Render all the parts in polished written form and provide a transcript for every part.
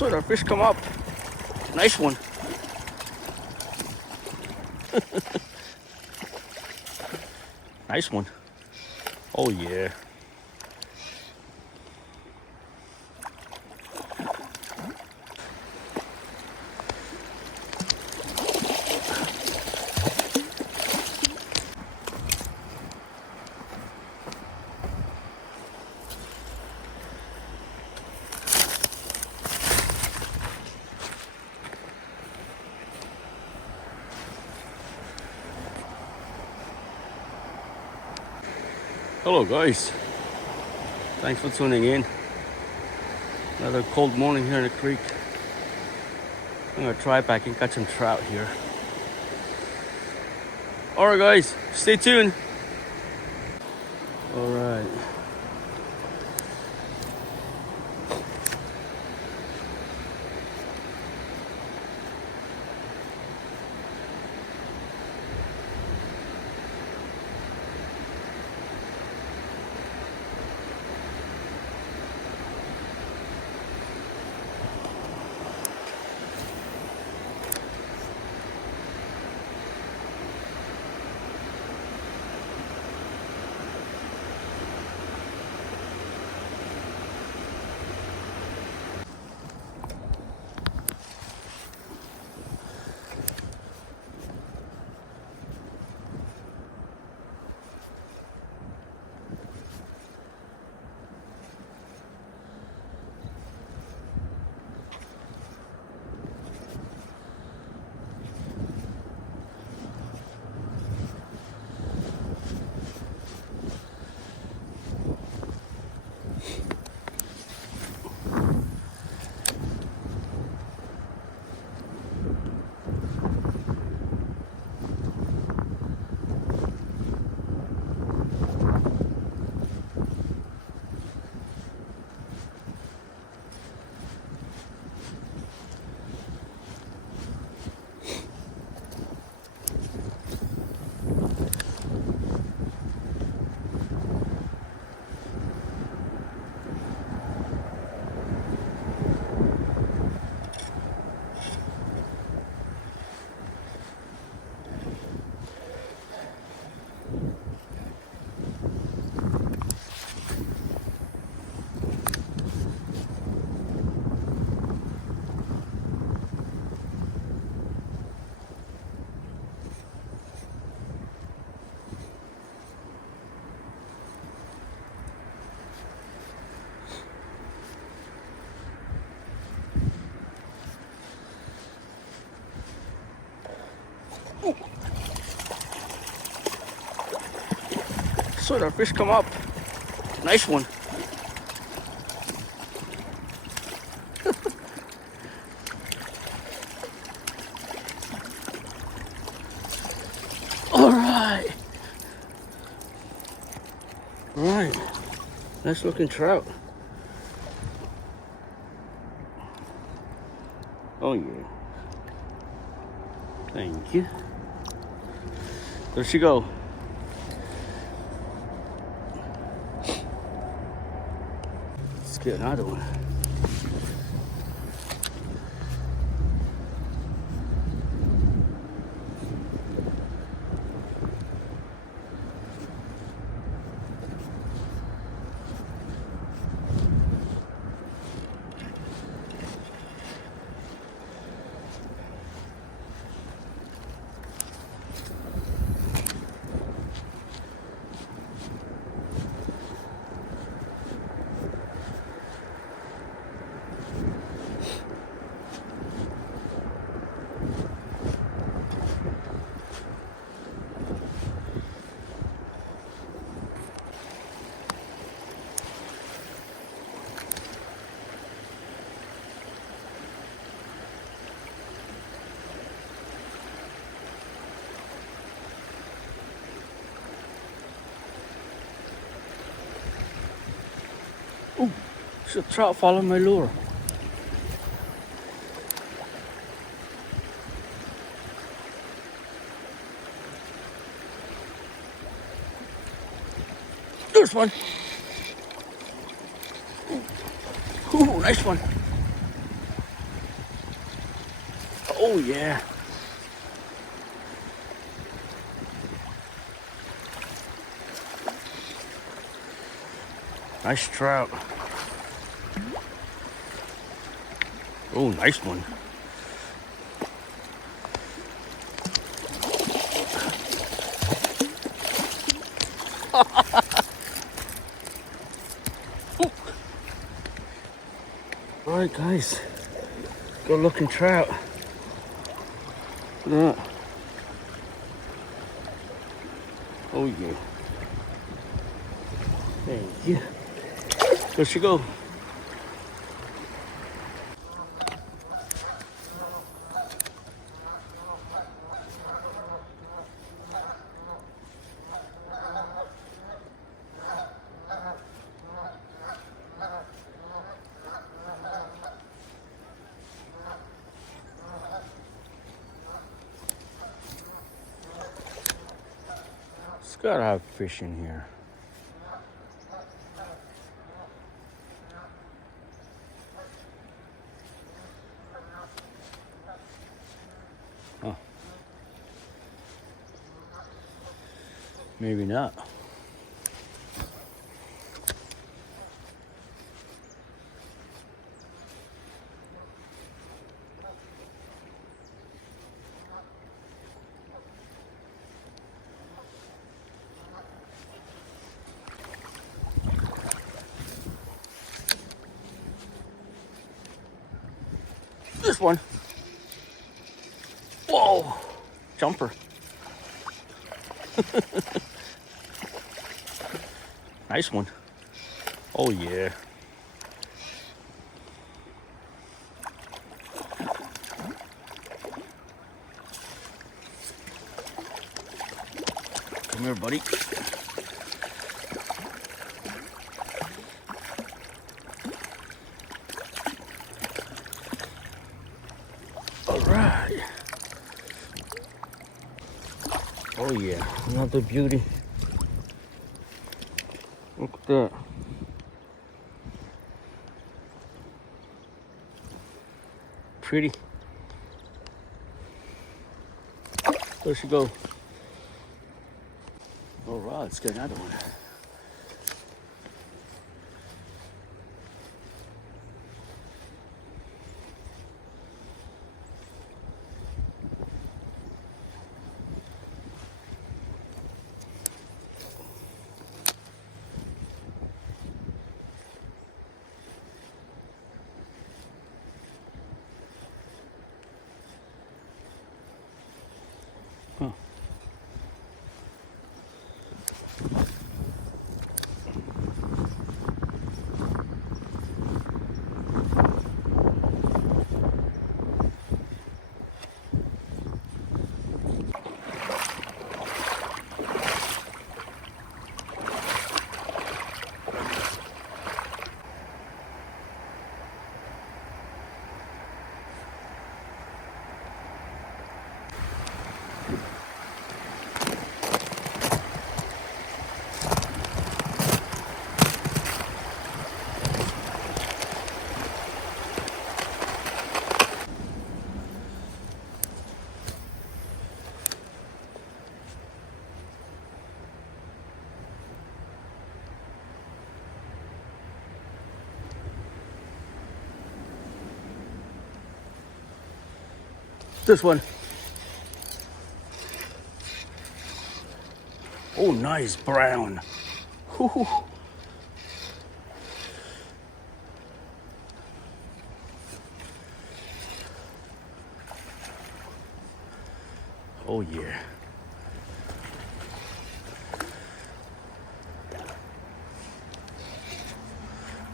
saw that fish come up. Nice one. Nice one. Oh yeah. Hello guys, thanks for tuning in. Another cold morning here in the creek. I'm gonna try back and catch some trout here. Alright guys, stay tuned. Alright. Saw that fish come up. Nice one. Alright. Alright. Nice looking trout. Oh yeah. Thank you. There she go. Let's get another one. Oh, there's a trout following my lure. There's one. Ooh, nice one. Oh yeah. Nice trout. Oh, nice one. All right, guys. Good looking trout. Look at that. Oh yeah. There you go. There she go. It's gotta have fish in here. Huh. Maybe not. This one. Whoa. Jumper. Nice one. Oh yeah. Come here, buddy. All right. Oh yeah, another beauty. Look at that. Pretty. There she go. All right, let's get another one. Huh. This one. Oh, nice brown. Woo-hoo. Oh yeah.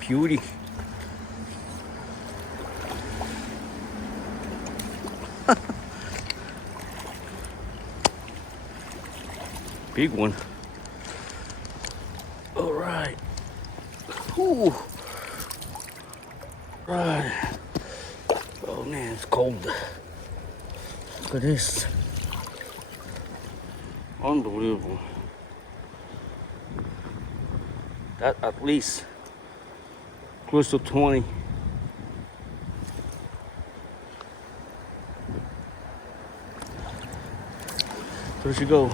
Beauty. Big one. All right. Ooh. Right. Oh man, it's cold. Look at this. Unbelievable. That at least close to 20. So there she go.